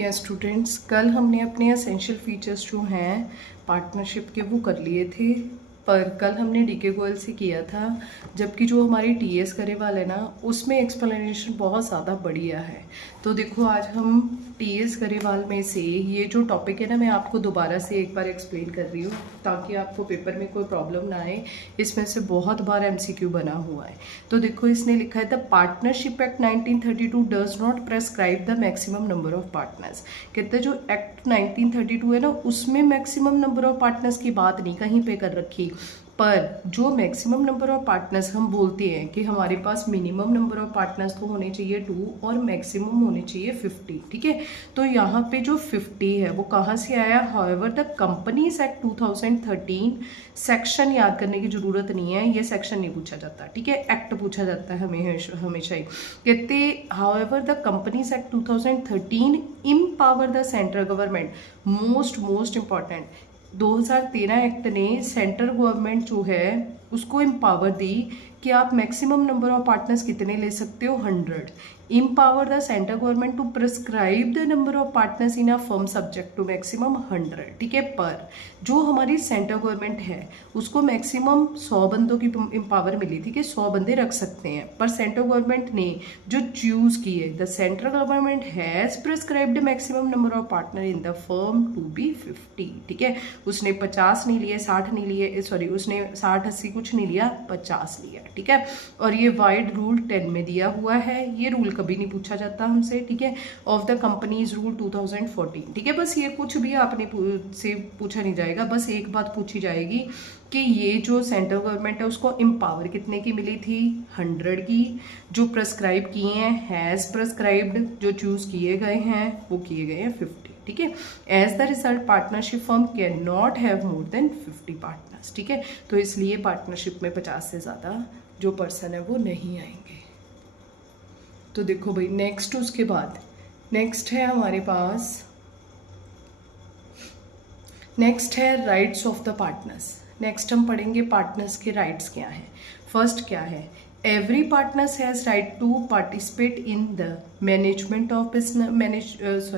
या स्टूडेंट्स, कल हमने अपने एसेंशियल फीचर्स जो हैं पार्टनरशिप के वो कर लिए थे, पर कल हमने डीके गोयल से किया था, जबकि जो हमारी टीएस गरेवाल है ना उसमें एक्सप्लेनेशन बहुत ज़्यादा बढ़िया है। तो देखो आज हम टीएस गरेवाल में से ये जो टॉपिक है ना मैं आपको दोबारा से एक बार एक्सप्लेन कर रही हूँ ताकि आपको पेपर में कोई प्रॉब्लम ना आए। इसमें से बहुत बार एमसीक्यू बना हुआ है। तो देखो इसने लिखा है the partnership act 1932 does not prescribe the maximum number of partners. कहते हैं जो एक्ट 1932 है ना उसमें मैक्सिमम नंबर ऑफ पार्टनर्स की बात नहीं कहीं पे कर रखी, पर जो मैक्सिमम नंबर ऑफ पार्टनर्स हम बोलते हैं कि हमारे पास मिनिमम नंबर ऑफ पार्टनर्स तो होने चाहिए 2 और मैक्सिमम होने चाहिए 50। ठीक है, तो यहाँ पे जो 50 है वो कहाँ से आया? However the companies act 2013, section याद करने की जरूरत नहीं है, ये सेक्शन नहीं पूछा जाता। ठीक है, एक्ट पूछा जाता है हमेशा ही। कहते however the companies act 2013 empower the central government, most important, 2013 act ने सेंट्रल गवर्नमेंट जो है उसको एम्पावर दी कि आप मैक्सिमम नंबर ऑफ पार्टनर्स कितने ले सकते हो? 100। Empower the central government to prescribe the number of partners in a firm subject to maximum 100। ठीक है, पर जो हमारी सेंट्रल गवर्नमेंट है उसको मैक्सिमम 100 बंदों की एम्पावर मिली थी कि 100 बंदे रख सकते हैं, पर सेंट्रल गवर्नमेंट ने जो चूज किए, the central government has prescribed maximum number of partner in the firm to be 50। ठीक है, उसने 50 नहीं लिए, 60 नहीं लिए, सॉरी उसने 60-80 कुछ नहीं लिया, 50 लिया। ठीक है, और ये वाइड रूल 10 में दिया हुआ है, ये रूल कभी नहीं पूछा जाता हमसे। ठीक है, ऑफ द कंपनीज रूल 2014। ठीक है, बस ये कुछ भी आपने से पूछा नहीं जाएगा, बस एक बात पूछी जाएगी कि ये जो सेंट्रल गवर्नमेंट है उसको एम्पावर कितने की मिली थी? 100 की। जो प्रेस्क्राइब किए हैं, हैज़ प्रेस्क्राइब्ड, जो चूज किए गए हैं वो किए गए हैं 50। ठीक है, as the result partnership firm can not have more than 50 partners. ठीक है, तो इसलिए पार्टनरशिप में 50 से ज़्यादा जो पर्सन है वो नहीं आएंगे। तो देखो भाई नेक्स्ट, उसके बाद नेक्स्ट है हमारे पास, नेक्स्ट है rights of the partners. Next हम पढ़ेंगे पार्टनर्स के राइट्स क्या हैं। फर्स्ट क्या है? Every partners has right to participate in the management of business,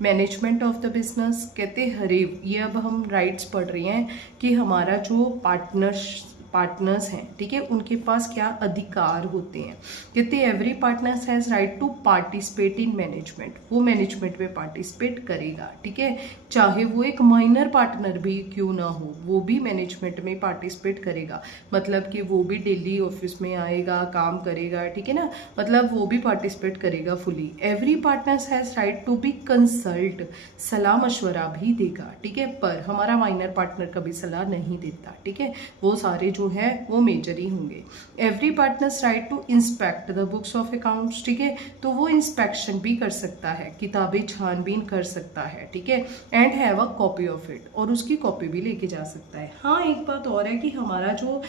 management of the business. कहते हरे, ये अब हम राइट्स पढ़ रहे हैं कि हमारा जो पार्टनर्स हैं, ठीक है, उनके पास क्या अधिकार होते हैं। कहते हैं every partners has right to participate in management, वो मैनेजमेंट में पार्टिसिपेट करेगा। ठीक है, चाहे वो एक माइनर पार्टनर भी क्यों ना हो, वो भी मैनेजमेंट में पार्टिसिपेट करेगा। मतलब कि वो भी डेली ऑफिस में आएगा, काम करेगा। ठीक है ना, मतलब वो भी पार्टिसिपेट करेगा fully. Every partners has right to be consult, सलाह मशवरा भी देगा। ठीक है, पर हमारा माइनर पार्टनर कभी सलाह नहीं देता। ठीक है, वो सारे जो है वो मेजर ही होंगे। Every partners right to inspect the books of accounts. ठीक है, तो वो इंस्पेक्शन भी कर सकता है, किताबें छानबीन कर सकता है। ठीक है, and have a copy of it, और उसकी कॉपी भी लेके जा सकता है। हाँ, एक बात और है कि हमारा जो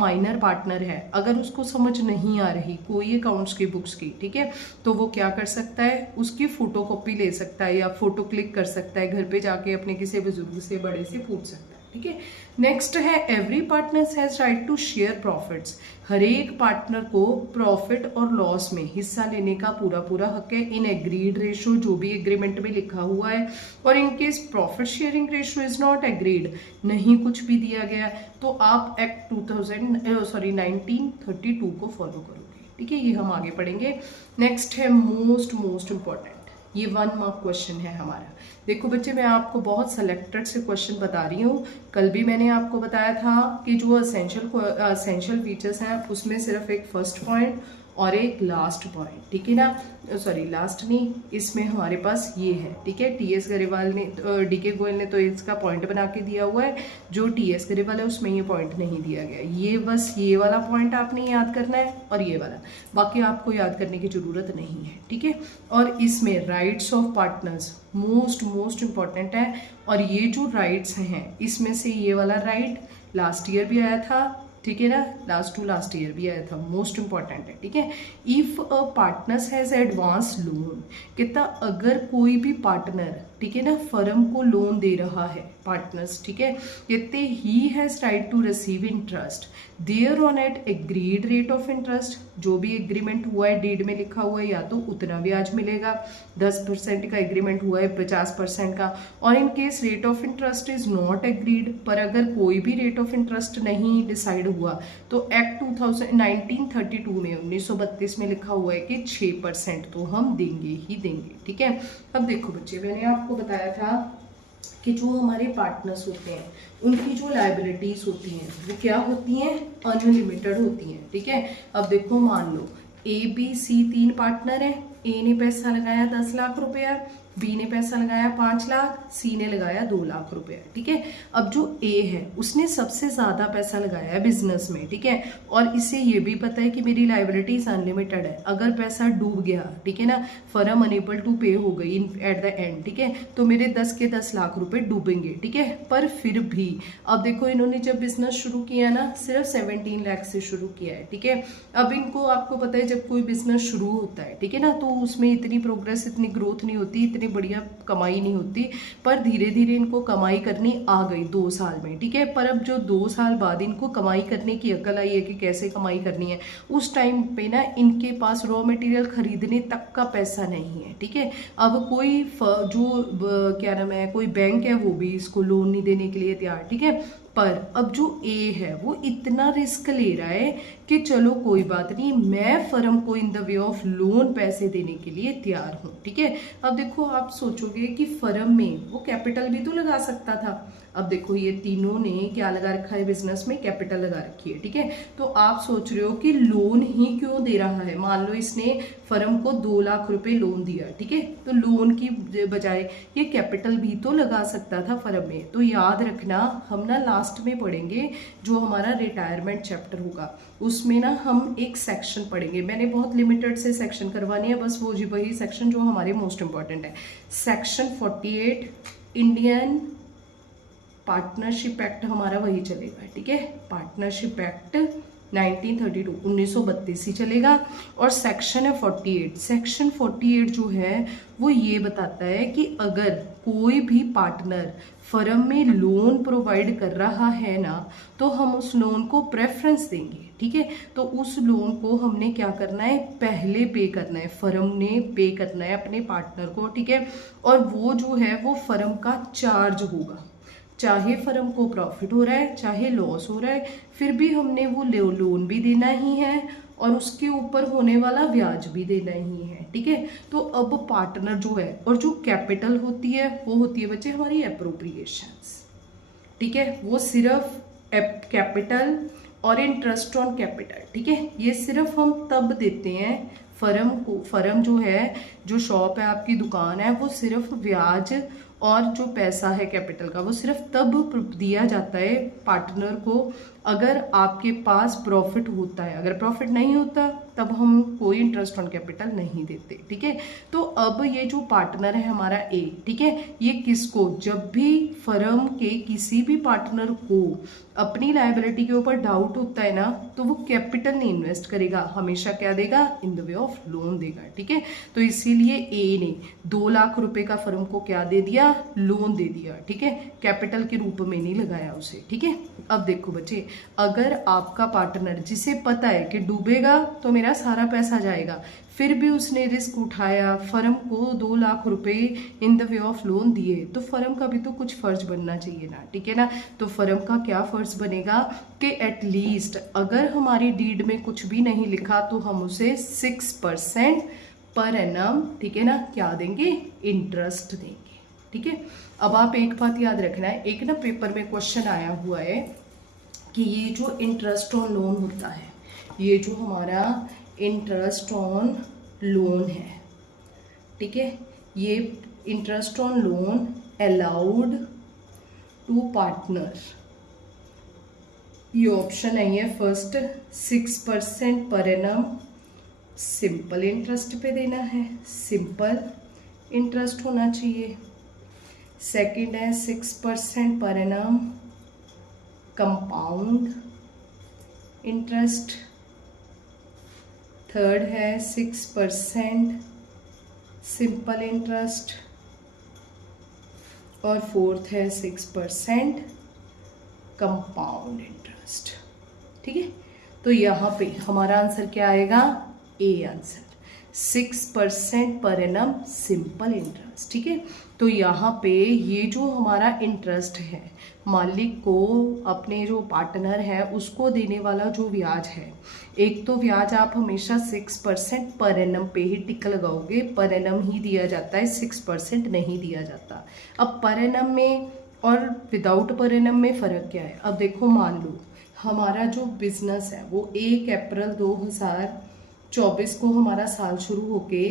माइनर पार्टनर है अगर उसको समझ नहीं आ रही कोई अकाउंट्स की बुक्स की, ठीक है, तो वो क्या कर सकता है? उसकी फोटो कॉपी ले सकता है या फोटो क्लिक कर सकता है, घर पे जाके अपने किसी बुजुर्ग से, बड़े से पूछ सकता है। ठीक है, नेक्स्ट है every partners has right to share profits. हर एक पार्टनर को प्रॉफिट और लॉस में हिस्सा लेने का पूरा हक है इन एग्रीड रेशो, जो भी एग्रीमेंट में लिखा हुआ है। और in case profit sharing ratio is not agreed, नहीं कुछ भी दिया गया, तो आप एक्ट 1932 को फॉलो करोगे। ठीक है, ये हम आगे पढ़ेंगे। नेक्स्ट है मोस्ट इंपॉर्टेंट, ये 1 मार्क क्वेश्चन है हमारा। देखो बच्चे, मैं आपको बहुत सेलेक्टेड से क्वेश्चन बता रही हूँ। कल भी मैंने आपको बताया था कि जो असेंशियल फीचर्स हैं उसमें सिर्फ एक फर्स्ट पॉइंट और एक लास्ट पॉइंट, ठीक है ना, सॉरी लास्ट नहीं, इसमें हमारे पास ये है। ठीक है, टीएस गरेवाल ने, डीके गोयल ने तो इसका पॉइंट बना के दिया हुआ है, जो टीएस गरेवाल है उसमें ये पॉइंट नहीं दिया गया। ये बस ये वाला पॉइंट आपने याद करना है और ये वाला, बाकी आपको याद करने की जरूरत नहीं है। ठीक है, और इसमें rights of partners most important है। और ये जो राइट्स हैं इसमें से ये वाला राइट लास्ट ईयर भी आया था, ठीक है ना, लास्ट ईयर भी आया था, मोस्ट इंपॉर्टेंट है। ठीक है, if a partners has advance loan, कितना अगर कोई भी पार्टनर, ठीक है ना, फर्म को लोन दे रहा है पार्टनर्स, ठीक है, कहते he has right to receive interest thereon at agreed rate of interest, जो भी एग्रीमेंट हुआ है डीड में लिखा हुआ है या तो उतना ब्याज मिलेगा, 10% का एग्रीमेंट हुआ है 50% का, और इन case rate of interest is not agreed, पर अगर कोई भी रेट ऑफ इंटरेस्ट नहीं डिसाइड हुआ तो एक्ट 1932 में 1932 में लिखा हुआ है कि 6% तो हम देंगे ही देंगे, ठीक है। अब देखो बच्चे, मैंने आपको बताया था कि जो हमारे पार्टनर्स होते हैं उनकी जो लायबिलिटीज होती हैं वो क्या होती हैं, अनलिमिटेड होती हैं, ठीक है। अब देखो, मान लो ABC 3 पार्टनर हैं, A ने पैसा लगाया 10 लाख रुपया, B ने पैसा लगाया 5 लाख, C ने लगाया 2 लाख रुपया, ठीक है। अब जो A है उसने सबसे ज्यादा पैसा लगाया है बिजनेस में, ठीक है, और इसे ये भी पता है कि मेरी लायबिलिटीज अनलिमिटेड है, अगर पैसा डूब गया, ठीक है ना, फर्म अनेबल टू पे हो गई एट द एंड, ठीक है, तो मेरे 10 के 10 लाख रुपए डूबेंगे, ठीक है। पर फिर भी अब देखो, इन्होंने जब बिजनेस शुरू किया ना सिर्फ 17 लाख से शुरू किया है, ठीक है। अब इनको, आपको पता है जब कोई बिजनेस शुरू होता है, ठीक है ना, तो उसमें इतनी प्रोग्रेस, इतनी ग्रोथ नहीं होती, इतनी बढ़िया कमाई नहीं होती, पर धीरे धीरे इनको कमाई करनी आ गई 2 साल में, ठीक है। पर अब जो 2 साल बाद इनको कमाई करने की अकल आई है कि कैसे कमाई करनी है, उस टाइम पे ना इनके पास रॉ मटेरियल खरीदने तक का पैसा नहीं है, ठीक है। अब कोई क्या नाम है, कोई बैंक है वो भी इसको लोन नहीं देने के लिए तैयार, ठीक है। पर अब जो ए है वो इतना रिस्क ले रहा है कि चलो कोई बात नहीं, मैं फर्म को in the way of loan पैसे देने के लिए तैयार हूं, ठीक है। अब देखो, आप सोचोगे कि फर्म में वो कैपिटल भी तो लगा सकता था। अब देखो, ये तीनों ने क्या लगा रखा है बिजनेस में, कैपिटल लगा रखी है, ठीक है। तो आप सोच रहे हो कि लोन ही क्यों दे रहा है, मान लो इसने फर्म को 2 लाख रुपए लोन दिया, ठीक है, तो लोन की बजाय ये कैपिटल भी तो लगा सकता था फर्म में। तो याद रखना, हम ना लास्ट में पढ़ेंगे जो हमारा रिटायरमेंट चैप्टर होगा, उसमें ना हम एक सेक्शन पढ़ेंगे, मैंने बहुत लिमिटेड से सेक्शन करवानी है, बस वो जी वही सेक्शन जो हमारे मोस्ट इंपॉर्टेंट है, सेक्शन 48 इंडियन पार्टनरशिप एक्ट हमारा वही चलेगा, ठीक है। पार्टनरशिप एक्ट 1932 1932 ही चलेगा, और सेक्शन है 48। सेक्शन 48 जो है वो ये बताता है कि अगर कोई भी पार्टनर फर्म में लोन प्रोवाइड कर रहा है ना, तो हम उस लोन को प्रेफरेंस देंगे, ठीक है। तो उस लोन को हमने क्या करना है, पहले पे करना है, फर्म ने पे करना है अपने पार्टनर को, ठीक है। और वो जो है वो फर्म का चार्ज होगा, चाहे फर्म को प्रॉफिट हो रहा है चाहे लॉस हो रहा है, फिर भी हमने वो लोन भी देना ही है और उसके ऊपर होने वाला ब्याज भी देना ही है, ठीक है। तो अब पार्टनर जो है, और जो कैपिटल होती है वो होती है बच्चे हमारी एप्रोप्रिएशंस, ठीक है, वो सिर्फ कैपिटल और इंटरेस्ट ऑन कैपिटल, ठीक है, ये सिर्फ हम तब देते हैं फर्म को। फर्म जो है, जो शॉप है, आपकी दुकान है, वो सिर्फ ब्याज और जो पैसा है कैपिटल का वो सिर्फ तब दिया जाता है पार्टनर को अगर आपके पास प्रॉफिट होता है, अगर प्रॉफिट नहीं होता तब हम कोई इंटरेस्ट ऑन कैपिटल नहीं देते, ठीक है। तो अब ये जो पार्टनर है हमारा ए, ठीक है, ये किसको, जब भी फर्म के किसी भी पार्टनर को अपनी लायबिलिटी के ऊपर डाउट होता है ना, तो वो कैपिटल नहीं इन्वेस्ट करेगा, हमेशा क्या देगा, in the way of loan देगा, ठीक है। तो इसीलिए ए ने 2 लाख रुपए का फर्म को क्या दे दिया, लोन दे दिया, ठीक है, कैपिटल के रूप में नहीं लगाया उसे, ठीक है। अब देखो बच्चे, अगर आपका पार्टनर जिसे पता है कि डूबेगा तो मेरा सारा पैसा जाएगा, फिर भी उसने रिस्क उठाया, फर्म को 2 लाख रुपए in the way of loan दिए, तो फर्म का भी तो कुछ फर्ज बनना चाहिए ना, ठीक है ना। तो फर्म का क्या फर्ज बनेगा कि एटलीस्ट अगर हमारी डीड में कुछ भी नहीं लिखा तो हम उसे 6% पर एनम, ठीक है ना, क्या देंगे, इंटरेस्ट देंगे, ठीक है। अब आप एक बात याद रखना है, एक ना पेपर में क्वेश्चन आया हुआ है कि ये जो इंटरेस्ट ऑन लोन होता है, ये जो हमारा इंटरेस्ट ऑन लोन है, ठीक है, ये interest on loan allowed to partner, ये ऑप्शन नहीं है। First 6% per annum simple interest पे देना है, सिंपल इंटरेस्ट होना चाहिए। सेकंड है 6% per annum compound interest. Third है 6% सिंपल इंटरेस्ट। और फोर्थ है 6% कंपाउंड इंटरेस्ट। ठीक है, तो यहाँ पे हमारा आंसर क्या आएगा, A answer 6% per annum simple interest. ठीक है, तो यहाँ पे ये जो हमारा इंटरेस्ट है मालिक को अपने जो पार्टनर है उसको देने वाला जो ब्याज है, एक तो ब्याज आप हमेशा 6% पर एनम पे ही टिक लगाओगे, पर एनम ही दिया जाता है, 6% नहीं दिया जाता। अब पर एनम में और विदाउट पर एनम में फ़र्क क्या है। अब देखो, मान लो हमारा जो बिजनेस है वो 1 अप्रैल 2024 को हमारा साल शुरू होके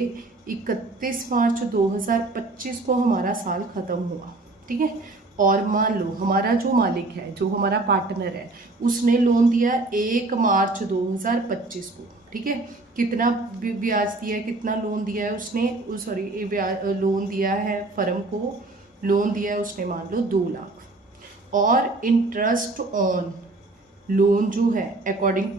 31 मार्च 2025 को हमारा साल ख़त्म हुआ। ठीक है, और मान लो हमारा जो मालिक है, जो हमारा पार्टनर है, उसने लोन दिया 1 मार्च 2025 को। ठीक है, कितना ब्याज दिया है, कितना लोन दिया है उसने, सॉरी लोन दिया है फर्म को, लोन दिया है उसने मान लो 2 लाख, और इंटरेस्ट ऑन लोन जो है अकॉर्डिंग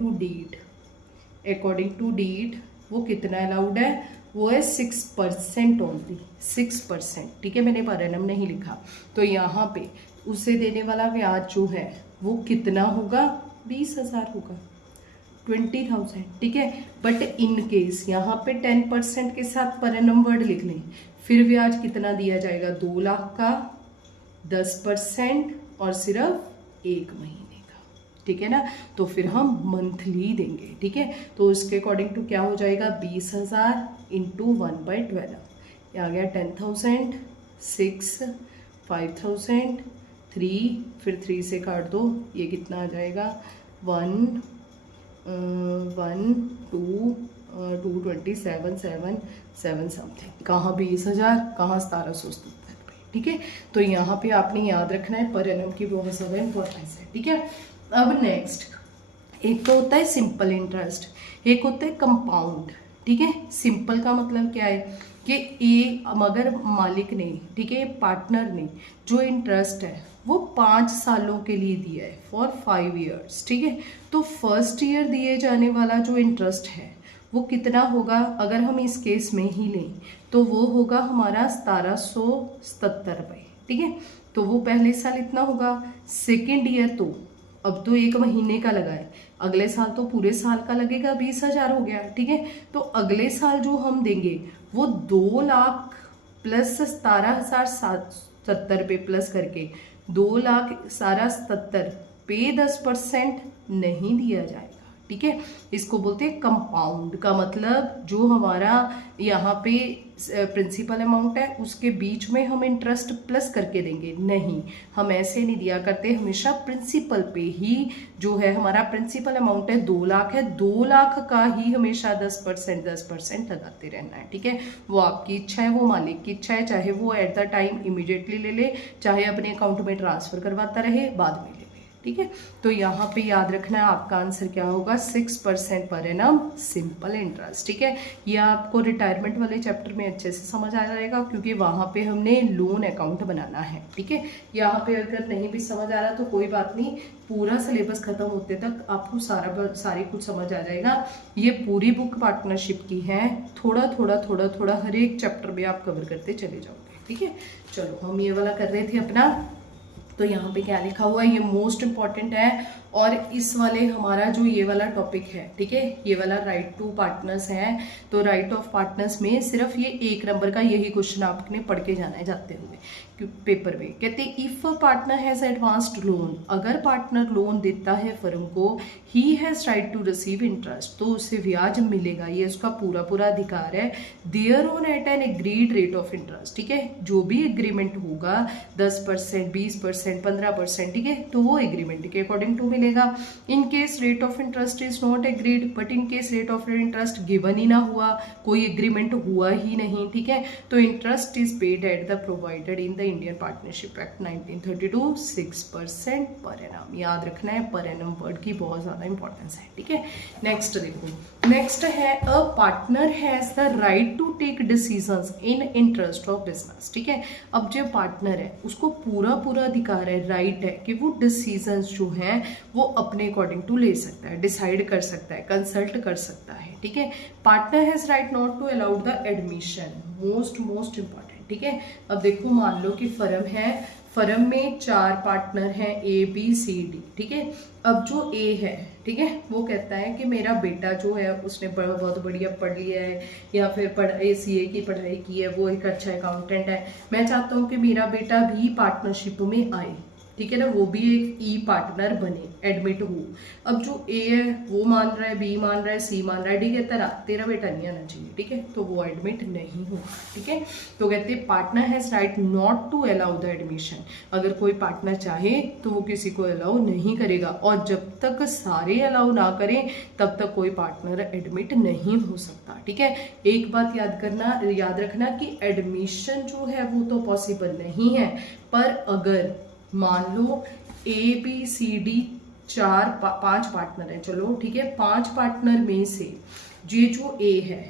टू डीड वो कितना अलाउड है, वो है 6% ओनली, 6%। ठीक है, मैंने पर एनम नहीं लिखा, तो यहाँ पे उसे देने वाला ब्याज जो है वो कितना होगा, 20,000 होगा, 20,000। ठीक है, बट इन केस यहाँ पे 10% के साथ पर एनम वर्ड लिख लें, फिर ब्याज कितना दिया जाएगा, 2 लाख का 10% और सिर्फ 1 महीने का। ठीक है ना, तो फिर हम मंथली देंगे। ठीक है, तो इसके अकॉर्डिंग टू क्या हो जाएगा, 20,000 इंटू 1/12, ये आ गया 10,000, 6, 5,000, 3, फिर 3 से काट दो, ये कितना आ जाएगा, 1, 2, 27, 7 समथिंग, कहाँ 20,000, कहाँ 1770। ठीक है, तो यहाँ पे आपने याद रखना है पर एनम की बहुत ज़्यादा इंपॉर्टेंस है। ठीक है, अब नेक्स्ट, एक तो होता है सिंपल इंटरेस्ट, एक होता है कंपाउंड। ठीक है, सिंपल का मतलब क्या है कि ये अगर मालिक ने, ठीक है, पार्टनर ने जो इंटरेस्ट है वो 5 सालों के लिए दिया है, फॉर 5 ईयर्स। ठीक है, तो फर्स्ट ईयर दिए जाने वाला जो इंटरेस्ट है वो कितना होगा, अगर हम इस केस में ही लें तो वो होगा हमारा 1777 रुपये। ठीक है, तो वो पहले साल इतना होगा, सेकेंड ईयर तो अब तो 1 महीने का लगा है, अगले साल तो पूरे साल का लगेगा, 20,000 हो गया। ठीक है, तो अगले साल जो हम देंगे वो 2 लाख प्लस 17,070 रुपये प्लस करके 2,17,70 पे 10% नहीं दिया जाएगा। ठीक है, इसको बोलते हैं कंपाउंड, का मतलब जो हमारा यहाँ पे प्रिंसिपल अमाउंट है उसके बीच में हम इंटरेस्ट प्लस करके देंगे, नहीं, हम ऐसे नहीं दिया करते, हमेशा प्रिंसिपल पे ही जो है हमारा प्रिंसिपल अमाउंट है 2 लाख है, 2 लाख का ही हमेशा 10% लगाते रहना है। ठीक है, वो आपकी इच्छा है, वो मालिक की इच्छा है, चाहे वो एट द टाइम इमीडिएटली ले ले, चाहे अपने अकाउंट में ट्रांसफर करवाता रहे, बाद में ले। ठीक है, तो यहाँ पे याद रखना है आपका आंसर क्या होगा, 6% पर एनम सिंपल इंटरेस्ट। ठीक है, ये आपको रिटायरमेंट वाले चैप्टर में अच्छे से समझ आ जाएगा, क्योंकि वहाँ पे हमने लोन अकाउंट बनाना है। ठीक है, यहाँ पे अगर नहीं भी समझ आ रहा तो कोई बात नहीं, पूरा सिलेबस खत्म होते तक आपको सारी कुछ समझ आ जाएगा। ये पूरी बुक पार्टनरशिप की है, थोड़ा थोड़ा हर एक चैप्टर में आप कवर करते चले जाओगे। ठीक है, चलो हम ये वाला कर रहे थे अपना, तो यहाँ पे क्या लिखा हुआ है, ये मोस्ट इंपॉर्टेंट है, और इस वाले हमारा जो ये वाला टॉपिक है, ठीक है, ये वाला राइट टू पार्टनर्स है, तो राइट ऑफ पार्टनर्स में सिर्फ ये 1 नंबर का यही क्वेश्चन आपने पढ़ के जाना है जाते हुए पेपर में। कहते if a partner has advanced loan, अगर पार्टनर लोन देता है फर्म को, he has right to receive interest, तो उसे ब्याज मिलेगा, ये उसका पूरा अधिकार है, thereon at an agreed rate of interest. ठीक है, जो भी एग्रीमेंट होगा 10%, 20%, 15%, ठीक है, तो वो एग्रीमेंट के अकॉर्डिंग टू मिलेगा। In case rate of interest is not agreed, but in case rate of interest given ही ना हुआ, कोई एग्रीमेंट हुआ ही नहीं, ठीक है, तो interest is paid at the provided in the Indian partnership act 1932, 6% per annum. याद रखना है, पर एनम वर्ड की बहुत ज्यादा इंपॉर्टेंस है। ठीक है, नेक्स्ट देखो, नेक्स्ट है a partner has the right to take decisions in interest of business. ठीक है, अब जो पार्टनर है उसको पूरा अधिकार है, राइट है कि वो डिसीजंस जो हैं वो अपने अकॉर्डिंग टू ले सकता है, डिसाइड कर सकता है, कंसल्ट कर सकता है। ठीक है, partner has right not to allowed the admission, most important. ठीक है। अब देखो मान लो कि फर्म है, फर्म में 4 पार्टनर हैं ABCD, ठीक है। अब जो A है, ठीक है, वो कहता है कि मेरा बेटा जो है उसने बहुत बढ़िया पढ़ लिया है या फिर CA की पढ़ाई की है, वो एक अच्छा अकाउंटेंट है, मैं चाहता हूँ कि मेरा बेटा भी पार्टनरशिप में आए, ठीक है ना, वो भी एक ई पार्टनर बने, एडमिट हो। अब जो A है वो मान रहा है, B मान रहा है, C मान रहा है, D कहता है तेरा बेटा नहीं आना चाहिए, ठीक है, तो वो एडमिट नहीं होगा, ठीक है। तो कहते हैं partner has right not to allow the admission, अगर कोई पार्टनर चाहे तो वो किसी को अलाउ नहीं करेगा, और जब तक सारे अलाउ ना करें तब तक कोई पार्टनर एडमिट नहीं हो सकता, ठीक है। एक बात याद रखना कि एडमिशन जो है वो तो पॉसिबल नहीं है, पर अगर मान लो ABCD 5 पार्टनर है, चलो ठीक है, 5 पार्टनर में से ये जो A है,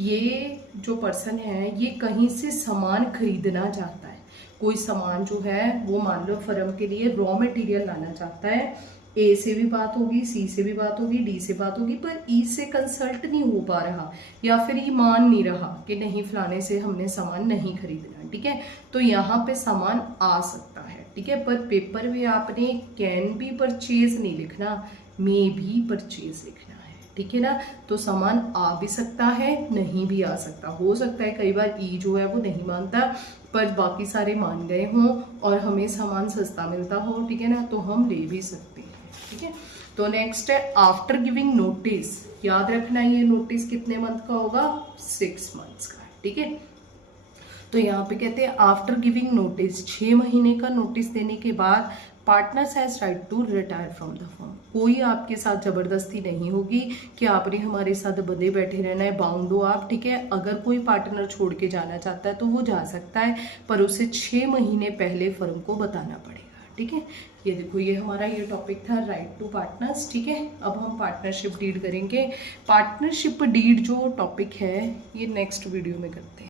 ये जो पर्सन है ये कहीं से सामान खरीदना चाहता है, कोई सामान जो है वो मान लो फर्म के लिए रॉ मटेरियल लाना चाहता है, A से भी बात होगी, C से भी बात होगी, D से बात होगी, पर E से कंसल्ट नहीं हो पा रहा या फिर ये मान नहीं रहा कि नहीं फलाने से हमने सामान नहीं खरीदना, ठीक है। तो यहाँ पे सामान आ सकता है, ठीक है, पर पेपर में आपने कैन बी परचेज नहीं लिखना, मे भी परचेज लिखना है, ठीक है ना। तो सामान आ भी सकता है, नहीं भी आ सकता, हो सकता है कई बार ई जो है वो नहीं मानता पर बाकी सारे मान गए हों और हमें सामान सस्ता मिलता हो, ठीक है ना, तो हम ले भी सकते हैं, ठीक है। तो नेक्स्ट है आफ्टर गिविंग नोटिस, याद रखना ये नोटिस कितने मंथ का होगा, 6 मंथ्स का, ठीक है। तो यहाँ पे कहते हैं आफ्टर गिविंग नोटिस, 6 महीने का नोटिस देने के बाद partners has right to retire from the firm, कोई आपके साथ जबरदस्ती नहीं होगी कि आपने हमारे साथ बंधे बैठे रहना है, बाउंड हो आप, ठीक है। अगर कोई पार्टनर छोड़ के जाना चाहता है तो वो जा सकता है, पर उसे 6 महीने पहले फर्म को बताना पड़ेगा, ठीक है। ये देखो ये हमारा ये टॉपिक था राइट टू पार्टनर्स, ठीक है। अब हम पार्टनरशिप डीड करेंगे। पार्टनरशिप डीड जो टॉपिक है ये नेक्स्ट वीडियो में करते हैं।